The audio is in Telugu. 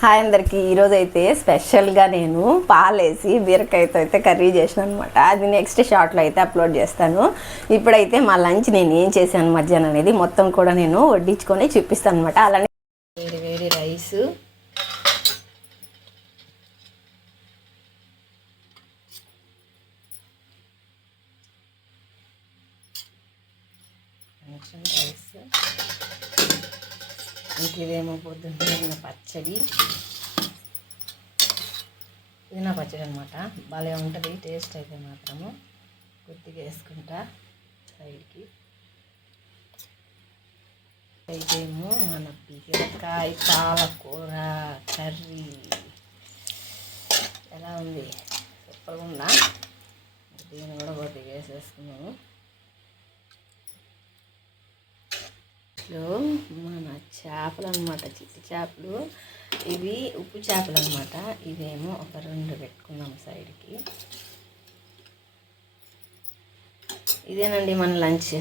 హాయ్ అందరికీ. ఈరోజు అయితే స్పెషల్గా నేను పాలేసి బీరకాయతో అయితే కర్రీ చేసాను అనమాట. అది నెక్స్ట్ షార్ట్లో అయితే అప్లోడ్ చేస్తాను. ఇప్పుడైతే మా లంచ్ నేను ఏం చేశాను మధ్యాహ్నం అనేది మొత్తం కూడా నేను వడ్డించుకొని చూపిస్తాను అనమాట. అలానే వేడి వేడి రైసు, ఇంకేదేమో పొద్దున్న పచ్చడి, పుదీనా పచ్చడి అనమాట. భలే ఉంటుంది టేస్ట్ అయితే మాత్రము. కొద్దిగా వేసుకుంటా సైడ్కి. అయితేమో మన బీరకాయ పాలకూర కర్రీ ఎలా ఉంది, సూపర్గా ఉందా. దీన్ని కూడా కొద్దిగా వేసేసుకున్నాము. మన చేపలు అనమాట, చిట్టి చేపలు. ఇవి ఉప్పు చేపలు అనమాట. ఇవేమో ఒక 2 పెట్టుకున్నాము సైడ్కి. ఇదేనండి మన లంచ్.